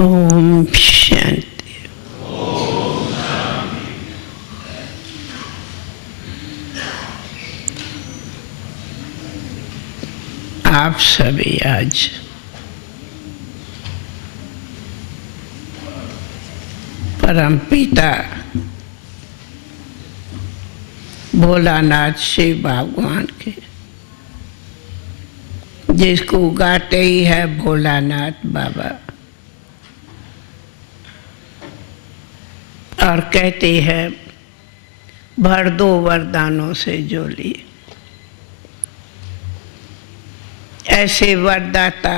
ओम शांति। आप सभी आज परमपिता भोलानाथ शिव भगवान के, जिसको गाते ही है भोलानाथ बाबा, और कहते हैं भर दो वरदानों से झोली। ऐसे वरदाता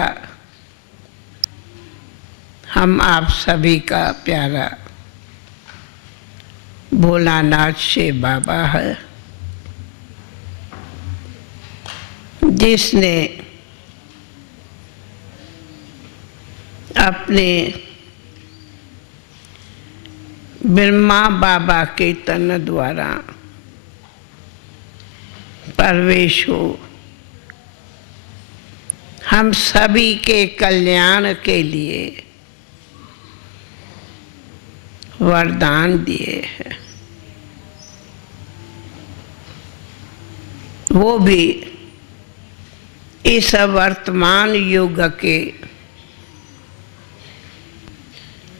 हम आप सभी का प्यारा भोलानाथ शिव बाबा है, जिसने अपने ब्रह्मा बाबा के तन द्वारा प्रवेश हो हम सभी के कल्याण के लिए वरदान दिए हैं। वो भी इस वर्तमान युग के,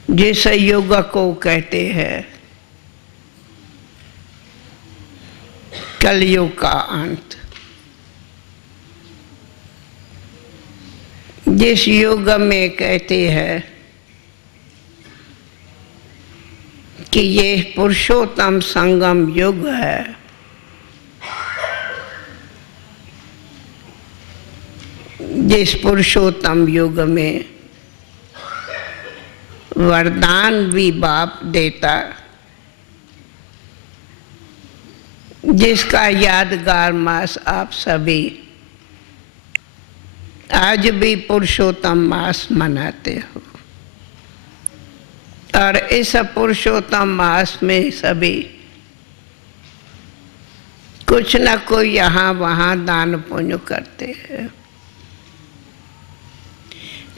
जिस युग को कहते हैं कलयुग का अंत, जिस युग में कहते हैं कि ये पुरुषोत्तम संगम युग है, जिस पुरुषोत्तम युग में वरदान भी बाप देता, जिसका यादगार मास आप सभी आज भी पुरुषोत्तम मास मनाते हो। और इस पुरुषोत्तम मास में सभी कुछ न कोई यहाँ वहाँ दान पुण्य करते हैं,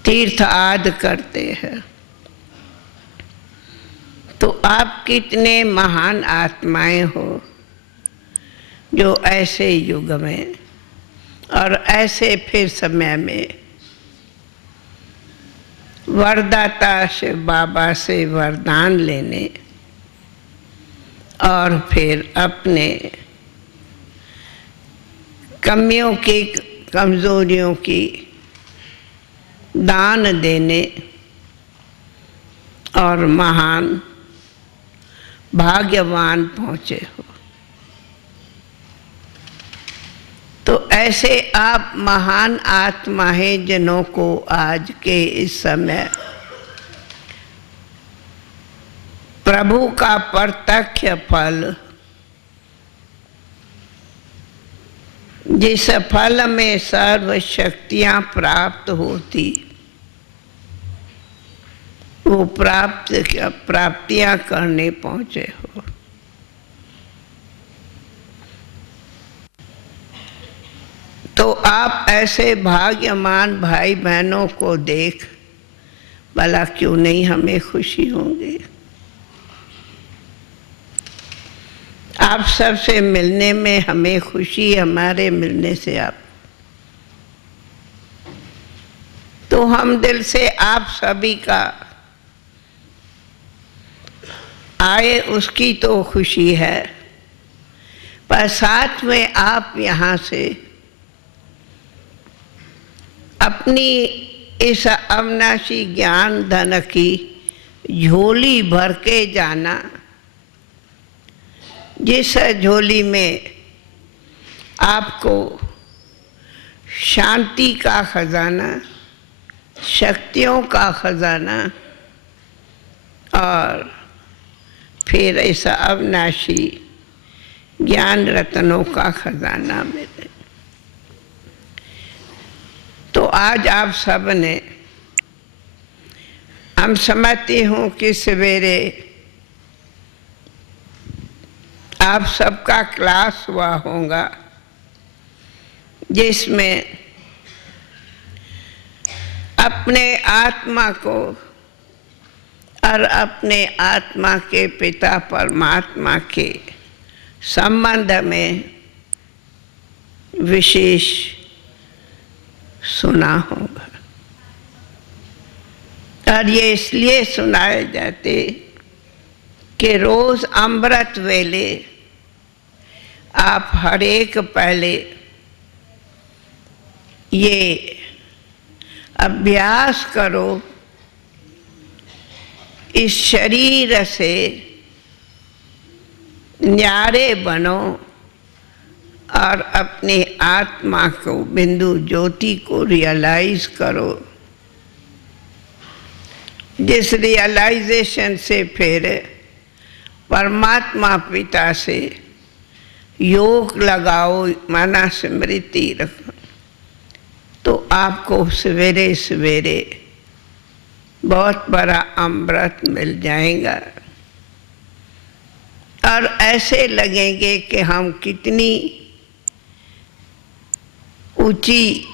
तीर्थ आदि करते हैं। तो आप कितने महान आत्माएं हो जो ऐसे युग में और ऐसे फिर समय में वरदाता शिव बाबा से वरदान लेने और फिर अपने कमियों की, कमजोरियों की दान देने और महान भाग्यवान पहुँचे हो। तो ऐसे आप महान आत्मा हैं जिन्हों को आज के इस समय प्रभु का प्रत्यक्ष फल, जिस फल में सर्व शक्तियां प्राप्त होती, वो प्राप्तियां करने पहुंचे हो। तो आप ऐसे भाग्यवान भाई बहनों को देख भला क्यों नहीं हमें खुशी होगी। आप सबसे मिलने में हमें खुशी, हमारे मिलने से आप, तो हम दिल से आप सभी का आए उसकी तो खुशी है, पर साथ में आप यहाँ से अपनी इस अविनाशी ज्ञान धन की झोली भर के जाना, जिस झोली में आपको शांति का खजाना, शक्तियों का खजाना और फिर ऐसा अविनाशी ज्ञान रत्नों का खजाना मिले। तो आज आप सब ने, हम समझती हूँ कि सवेरे आप सबका क्लास हुआ होगा, जिसमें अपने आत्मा को और अपने आत्मा के पिता परमात्मा के संबंध में विशेष सुना होगा। और ये इसलिए सुनाए जाते कि रोज अमृत वेले आप हर एक पहले ये अभ्यास करो, इस शरीर से न्यारे बनो और अपने आत्मा को, बिंदु ज्योति को रियलाइज करो, जिस रियलाइजेशन से फिर परमात्मा पिता से योग लगाओ, माना स्मृति रखो, तो आपको सवेरे सवेरे बहुत बड़ा अमृत मिल जाएगा। और ऐसे लगेंगे कि हम कितनी ऊंची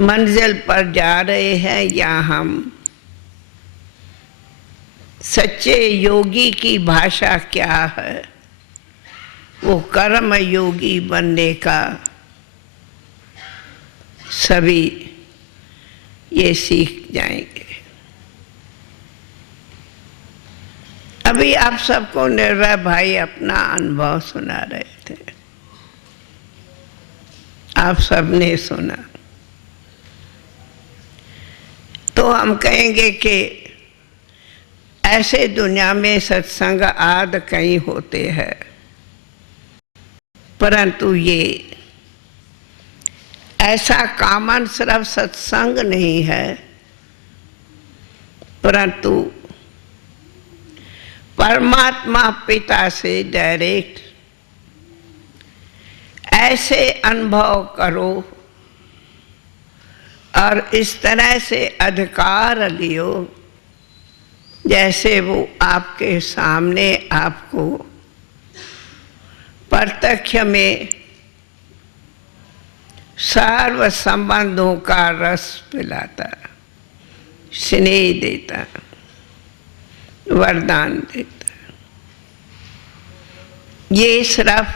मंजिल पर जा रहे हैं, या हम सच्चे योगी की भाषा क्या है, वो कर्म योगी बनने का सभी ये सीख जाएंगे। अभी आप सबको निर्भय भाई अपना अनुभव सुना रहे थे, आप सबने सुना। तो हम कहेंगे कि ऐसे दुनिया में सत्संग आदि कई होते हैं, परंतु ये ऐसा कॉमन सिर्फ सत्संग नहीं है, परंतु परमात्मा पिता से डायरेक्ट ऐसे अनुभव करो और इस तरह से अधिकार लियो जैसे वो आपके सामने आपको प्रत्यक्ष में सर्व संबंधों का रस पिलाता, स्नेह देता, वरदान देता। ये सिर्फ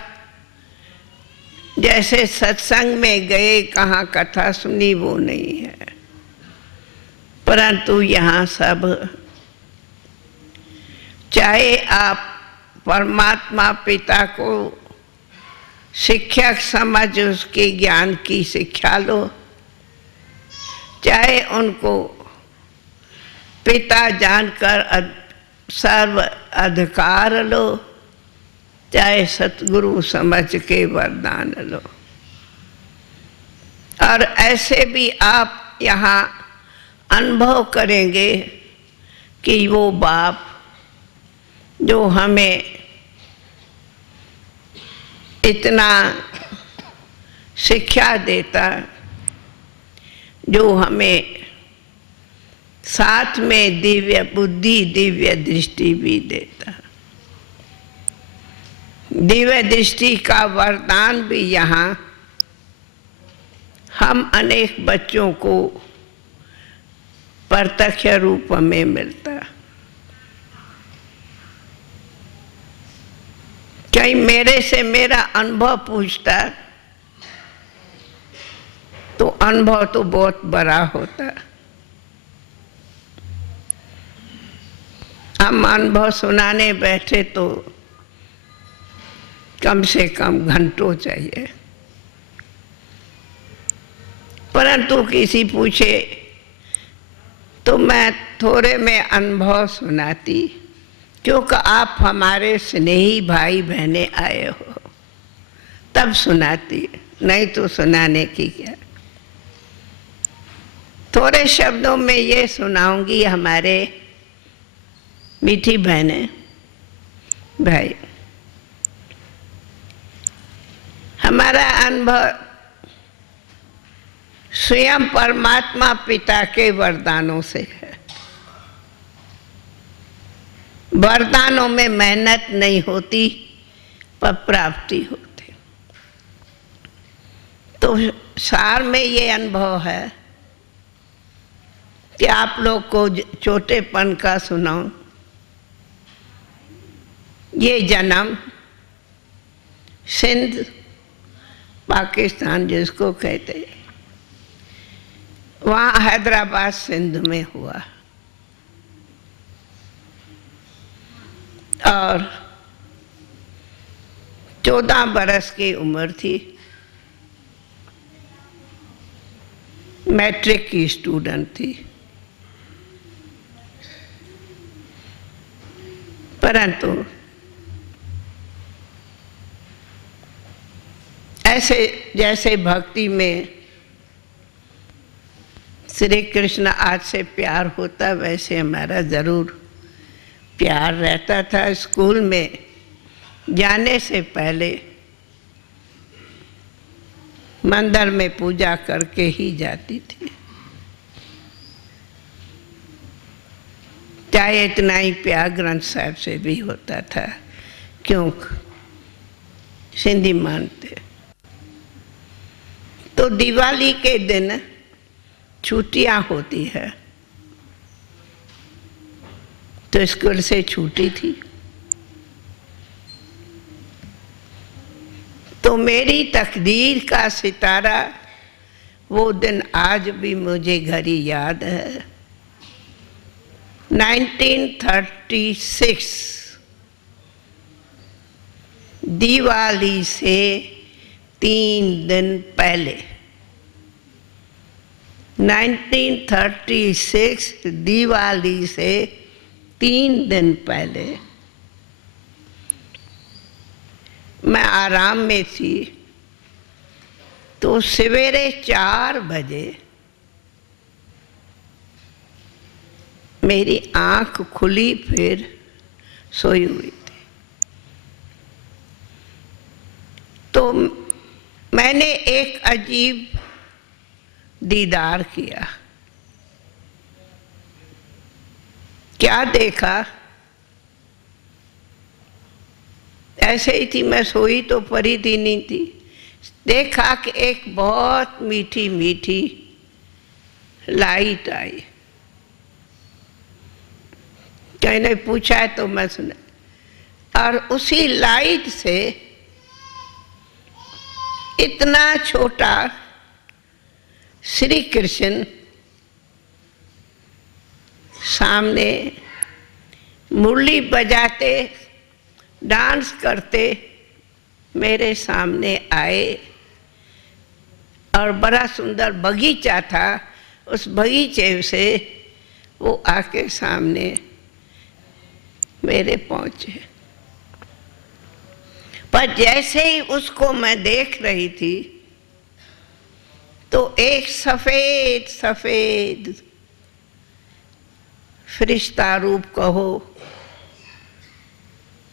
जैसे सत्संग में गए कहाँ कथा सुनी वो नहीं है, परंतु यहाँ सब चाहे आप परमात्मा पिता को शिक्षक समझ उसके ज्ञान की शिक्षा लो, चाहे उनको पिता जानकर सर्व अधिकार लो, चाहे सतगुरु समझ के वरदान लो। और ऐसे भी आप यहाँ अनुभव करेंगे कि वो बाप जो हमें इतना शिक्षा देता, जो हमें साथ में दिव्य बुद्धि, दिव्य दृष्टि भी देता, दिव्य दृष्टि का वरदान भी यहाँ हम अनेक बच्चों को प्रत्यक्ष रूप में मिलता। कहीं मेरे से मेरा अनुभव पूछता तो अनुभव तो बहुत बड़ा होता। हम अनुभव सुनाने बैठे तो कम से कम घंटों चाहिए, परंतु किसी पूछे तो मैं थोड़े में अनुभव सुनाती, क्योंकि आप हमारे स्नेही भाई बहने आए हो तब सुनाती, नहीं तो सुनाने की क्या। थोड़े शब्दों में ये सुनाऊंगी हमारे मीठी बहनें भाई। हमारा अनुभव स्वयं परमात्मा पिता के वरदानों से है। वरदानों में मेहनत नहीं होती पर प्राप्ति होती। तो सार में ये अनुभव है कि आप लोग को छोटेपन का सुनाऊं। ये जन्म सिंध पाकिस्तान जिसको कहते हैं, वहाँ हैदराबाद सिंध में हुआ और 14 बरस की उम्र थी। मैट्रिक की स्टूडेंट थी, परंतु ऐसे जैसे भक्ति में श्री कृष्ण आज से प्यार होता, वैसे हमारा ज़रूर प्यार रहता था। स्कूल में जाने से पहले मंदिर में पूजा करके ही जाती थी, चाहे इतना ही प्यार ग्रंथ साहब से भी होता था, क्योंकि सिंधी मानते। तो दिवाली के दिन छुट्टियां होती है, तो स्कूल से छुट्टी थी। तो मेरी तकदीर का सितारा वो दिन आज भी मुझे घड़ी याद है। 1936 दिवाली से 3 दिन पहले, 1936 दिवाली से 3 दिन पहले मैं आराम में थी। तो सवेरे 4 बजे मेरी आंख खुली, फिर सोई हुई थी। तो मैंने एक अजीब दीदार किया। क्या देखा? ऐसे ही थी, मैं सोई तो परी थी, नहीं थी। देखा कि एक बहुत मीठी मीठी लाइट आई। किसी ने पूछा है तो मैं सुना, और उसी लाइट से इतना छोटा श्री कृष्ण सामने मुरली बजाते, डांस करते मेरे सामने आए। और बड़ा सुंदर बगीचा था, उस बगीचे से वो आके सामने मेरे पहुंचे। पर जैसे ही उसको मैं देख रही थी, तो एक सफेद सफेद फरिश्ता रूप कहो,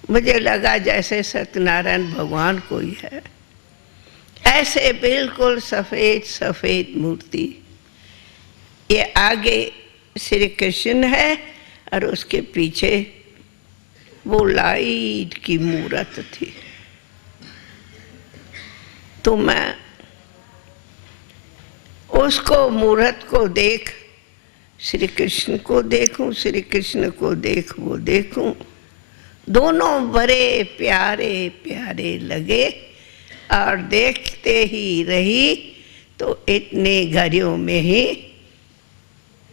मुझे लगा जैसे सत्यनारायण भगवान कोई है। ऐसे बिल्कुल सफेद सफेद मूर्ति। ये आगे श्री कृष्ण है और उसके पीछे वो लाइट की मूर्त थी। तो मैं उसको मूर्त को देख, श्री कृष्ण को देखूं, श्री कृष्ण को देख वो देखूं, दोनों बड़े प्यारे प्यारे लगे। और देखते ही रही तो इतने घड़ियों में ही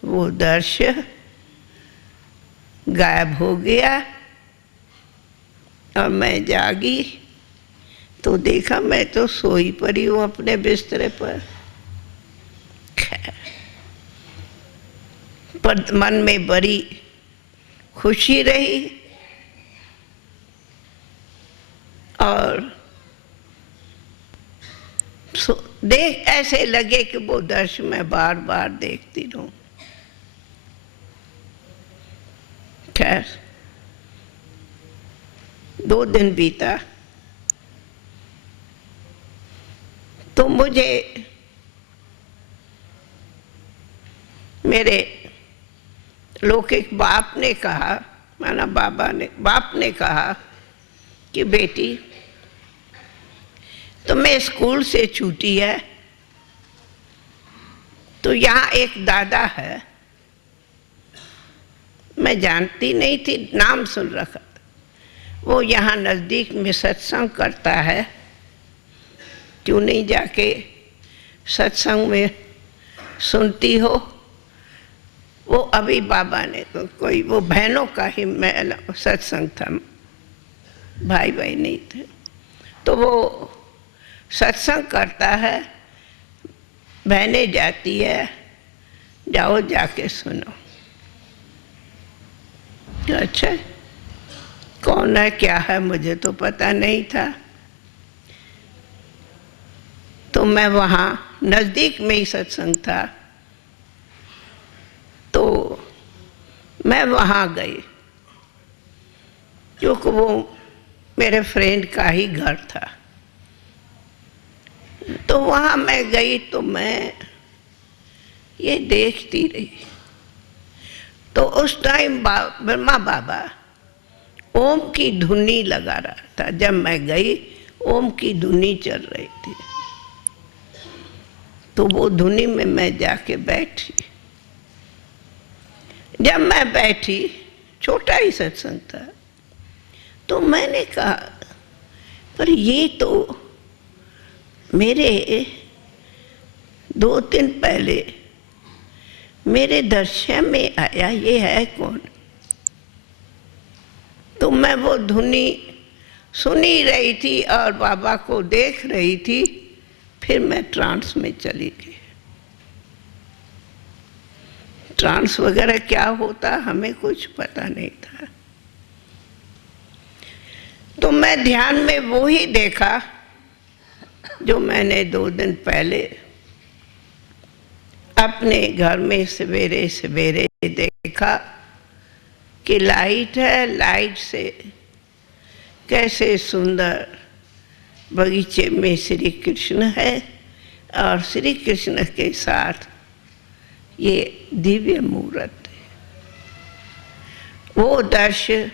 वो दृश्य गायब हो गया। और मैं जागी तो देखा मैं तो सोई पड़ी हूँ अपने बिस्तरे पर। पर मन में बड़ी खुशी रही और देख ऐसे लगे कि वो दृश्य मैं बार बार देखती रहूं। खैर 2 दिन बीता तो मुझे मेरे लौकिक बाप ने कहा, माना बाप ने कहा कि बेटी तुम्हें स्कूल से छुट्टी है, तो यहाँ एक दादा है मैं जानती नहीं थी, नाम सुन रखा। वो यहाँ नज़दीक में सत्संग करता है, क्यों नहीं जाके सत्संग में सुनती हो। वो अभी बाबा ने कोई वो बहनों का ही सत्संग था, भाई भाई नहीं थे, तो वो सत्संग करता है, बहनें जाती है, जाओ जाके सुनो। तो अच्छा कौन है क्या है मुझे तो पता नहीं था। तो मैं वहाँ नज़दीक में ही सत्संग था, तो मैं वहाँ गई, क्योंकि वो मेरे फ्रेंड का ही घर था। तो वहाँ मैं गई तो मैं ये देखती रही। तो उस टाइम ब्रह्मा बाबा ओम की धुनी लगा रहा था। जब मैं गई ओम की धुनी चल रही थी, तो वो धुनी में मैं जाके बैठी। जब मैं बैठी, छोटा ही सत्संग था, तो मैंने कहा पर ये तो मेरे 2 दिन पहले मेरे दर्शन में आया, ये है कौन? तो मैं वो धुनी सुनी रही थी और बाबा को देख रही थी। फिर मैं ट्रांस में चली गई। ट्रांस वगैरह क्या होता हमें कुछ पता नहीं था। तो मैं ध्यान में वो ही देखा जो मैंने 2 दिन पहले अपने घर में सवेरे सवेरे देखा कि लाइट है, लाइट से कैसे सुंदर बगीचे में श्री कृष्ण है और श्री कृष्ण के साथ ये दिव्य मूर्त है। वो दृश्य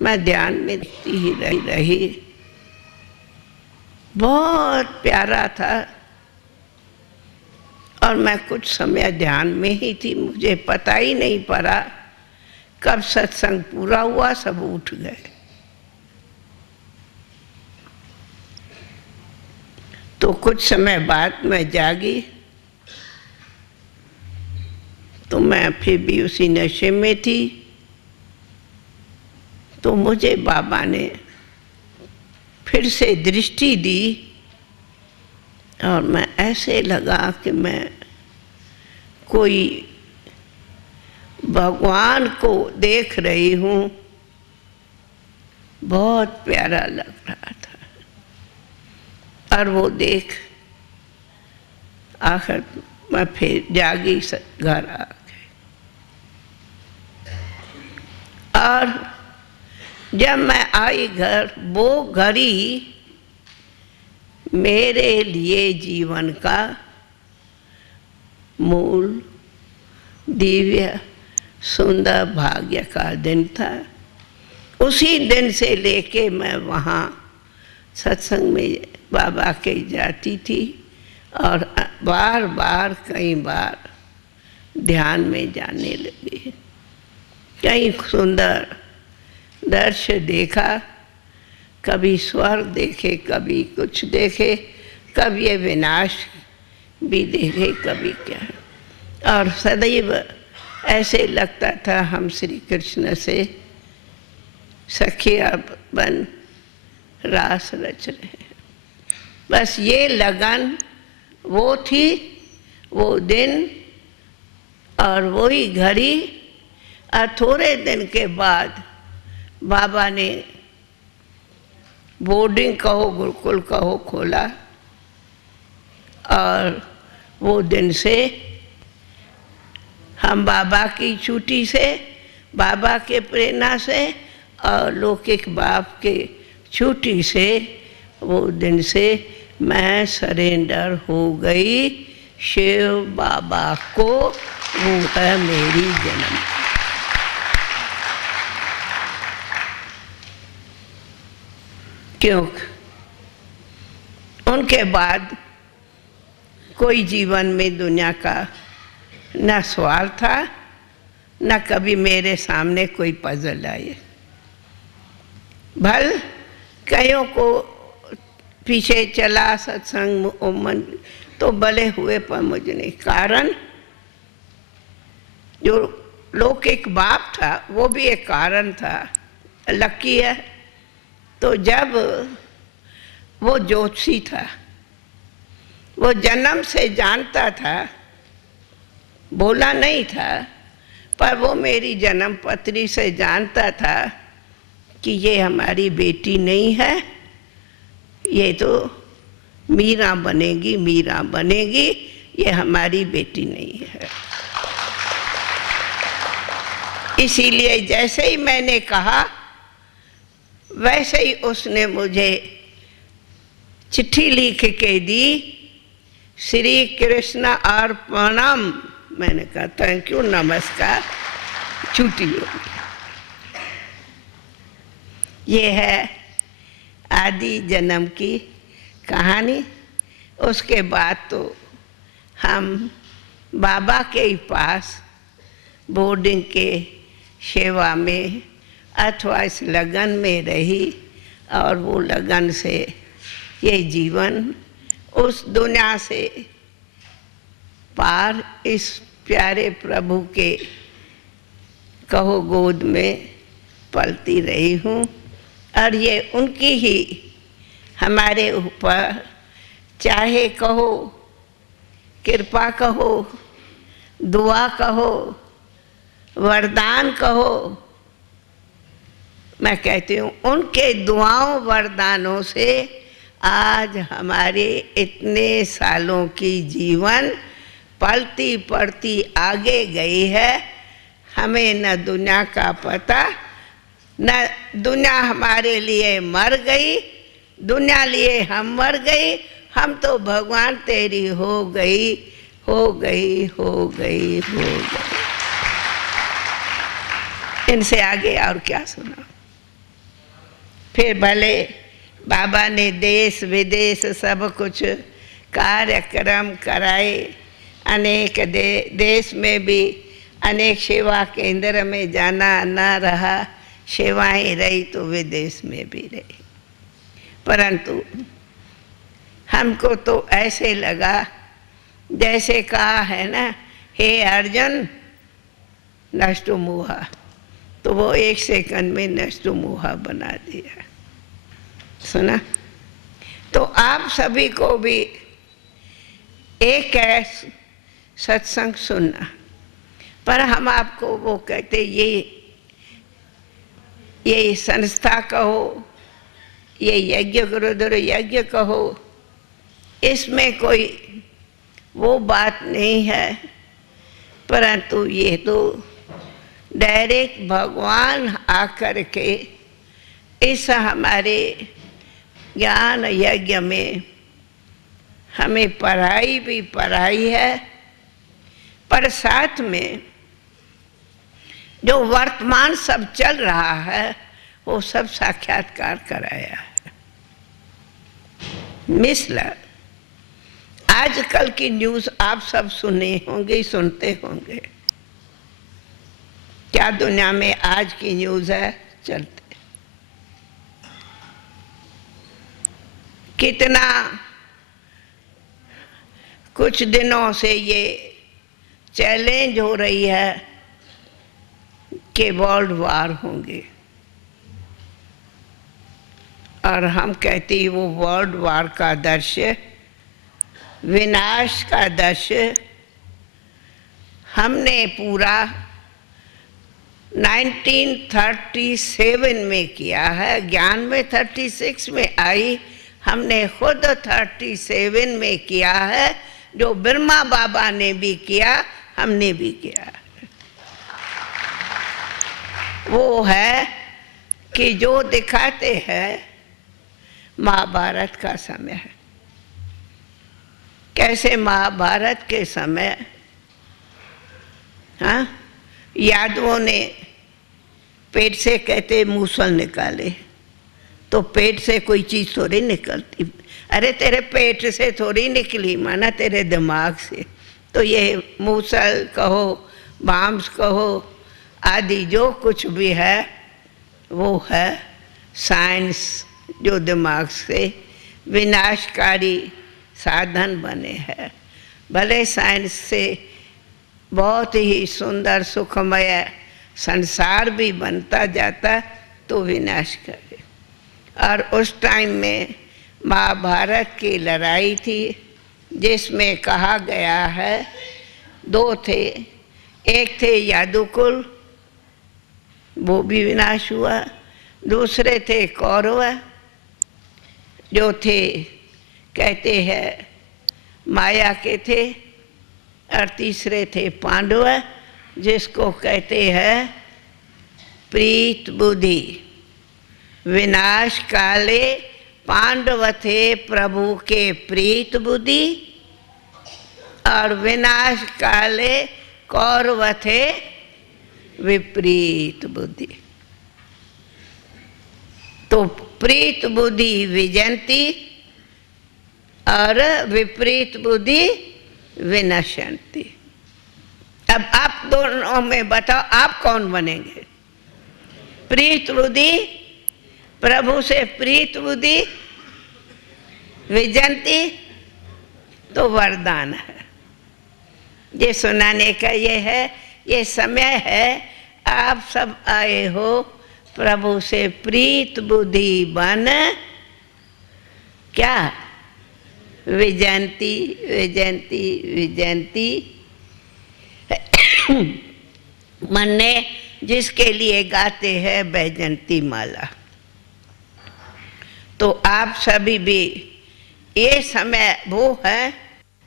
मैं ध्यान में देखती ही रही। बहुत प्यारा था और मैं कुछ समय ध्यान में ही थी। मुझे पता ही नहीं पड़ा कब सत्संग पूरा हुआ, सब उठ गए। तो कुछ समय बाद मैं जागी, तो मैं फिर भी उसी नशे में थी। तो मुझे बाबा ने फिर से दृष्टि दी और मैं ऐसे लगा कि मैं कोई भगवान को देख रही हूँ। बहुत प्यारा लग रहा था। और वो देख आखिर मैं फिर जागी, घर आ गई। और जब मैं आई घर, वो घड़ी मेरे लिए जीवन का मूल दिव्य सुंदर भाग्य का दिन था। उसी दिन से लेके मैं वहाँ सत्संग में बाबा के जाती थी और बार बार कई बार ध्यान में जाने लगी। कई सुंदर दृश्य देखा, कभी स्वर्ग देखे, कभी कुछ देखे, कभी ये विनाश भी देखे, कभी क्या। और सदैव ऐसे लगता था हम श्री कृष्ण से सखिया बन रास रच रहे हैं। बस ये लगन वो थी, वो दिन और वही घड़ी। और थोड़े दिन के बाद बाबा ने बोर्डिंग कहो, गुरुकुल कहो, खोला। और वो दिन से हम बाबा की छुट्टी से, बाबा के प्रेरणा से और लौकिक बाप के छुट्टी से, वो दिन से मैं सरेंडर हो गई शिव बाबा को। वो है मेरी जन्म। क्यों? उनके बाद कोई जीवन में दुनिया का न सवाल था न कभी मेरे सामने कोई पजल आए। भल कईयों को पीछे चला सत्संग मन तो भले हुए, पर मुझे नहीं। कारण जो लौकिक बाप था वो भी एक कारण था, लकी है। तो जब वो ज्योतिषी था, वो जन्म से जानता था, बोला नहीं था, पर वो मेरी जन्म पत्री से जानता था कि ये हमारी बेटी नहीं है, ये तो मीरा बनेगी, मीरा बनेगी, ये हमारी बेटी नहीं है। इसीलिए जैसे ही मैंने कहा वैसे ही उसने मुझे चिट्ठी लिख के दी, श्री कृष्ण और प्रणाम। मैंने कहा थैंक यू, नमस्कार, छुट्टी होगी। ये है आदि जन्म की कहानी। उसके बाद तो हम बाबा के ही पास बोर्डिंग के सेवा में अथवा इस लगन में रही, और वो लगन से ये जीवन उस दुनिया से पार इस प्यारे प्रभु के कहो गोद में पलती रही हूँ। और ये उनकी ही हमारे ऊपर, चाहे कहो कृपा कहो, दुआ कहो, वरदान कहो, मैं कहती हूँ उनके दुआओं वरदानों से आज हमारे इतने सालों की जीवन पलती पड़ती आगे गई है। हमें न दुनिया का पता, न दुनिया हमारे लिए मर गई, दुनिया लिए हम मर गई, हम तो भगवान तेरी हो गई, हो गई, हो गई, हो गई। इनसे आगे और क्या सुना। फिर भले बाबा ने देश विदेश सब कुछ कार्यक्रम कराए, अनेक देश में भी अनेक सेवा केंद्र में जाना न रहा, सेवाएं रही तो विदेश में भी रही। परंतु हमको तो ऐसे लगा जैसे कहा है ना, हे अर्जुन नष्टो मोहा, तो वो 1 सेकंड में नष्टो मोहा बना दिया। सुना? तो आप सभी को भी एक है सत्संग सुनना, पर हम आपको वो कहते ये संस्था कहो, ये यज्ञ गुरुद्वारा यज्ञ कहो, इसमें कोई वो बात नहीं है, परंतु ये तो डायरेक्ट भगवान आकर के इस हमारे ज्ञान यज्ञ में हमें पढ़ाई भी पढ़ाई है, पर साथ में जो वर्तमान सब चल रहा है वो सब साक्षात्कार कराया है। मिसला आजकल की न्यूज़ आप सब सुने होंगे, सुनते होंगे। क्या दुनिया में आज की न्यूज़ है चलते, कितना कुछ दिनों से ये चैलेंज हो रही है कि वर्ल्ड वार होंगे, और हम कहते हैं वो वर्ल्ड वार का दृश्य, विनाश का दृश्य हमने पूरा 1937 में किया है। ज्ञान में 36 में आई, हमने खुद 37 में किया है। जो ब्रह्मा बाबा ने भी किया, हमने भी किया। वो है कि जो दिखाते हैं महाभारत का समय है, कैसे महाभारत के समय यादवों ने पेट से कहते मूसल निकाले, तो पेट से कोई चीज़ थोड़ी निकलती। अरे तेरे पेट से थोड़ी निकली, माना तेरे दिमाग से। तो ये मूसल कहो, बाम्स कहो, आदि जो कुछ भी है वो है साइंस, जो दिमाग से विनाशकारी साधन बने हैं। भले साइंस से बहुत ही सुंदर सुखमय संसार भी बनता जाता तो विनाश करे। और उस टाइम में महाभारत की लड़ाई थी जिसमें कहा गया है दो थे, एक थे यादुकुल, वो भी विनाश हुआ, दूसरे थे कौरव जो थे कहते हैं माया के थे, और तीसरे थे पांडव जिसको कहते हैं प्रीत बुद्धि। विनाश काले पांडव थे प्रभु के प्रीत बुद्धि, और विनाश काले कौरव थे विपरीत बुद्धि। तो प्रीत बुद्धि विजयंती और विपरीत बुद्धि विनश्यंती। अब आप दोनों में बताओ आप कौन बनेंगे? प्रीत बुद्धि, प्रभु से प्रीत बुद्धि विजयंती तो वरदान है। ये सुनाने का ये है, ये समय है, आप सब आए हो प्रभु से प्रीत बुद्धि बन क्या विजयंती विजयंती विजयंती मन्ने जिसके लिए गाते हैं बैजंती माला। तो आप सभी भी ये समय वो है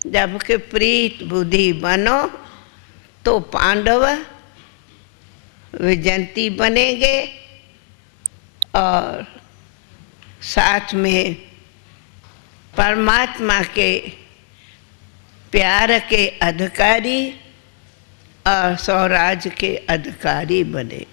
जब कि प्रीत बुद्धि बनो तो पांडव विजयंती बनेंगे और साथ में परमात्मा के प्यार के अधिकारी और स्वराज के अधिकारी बने।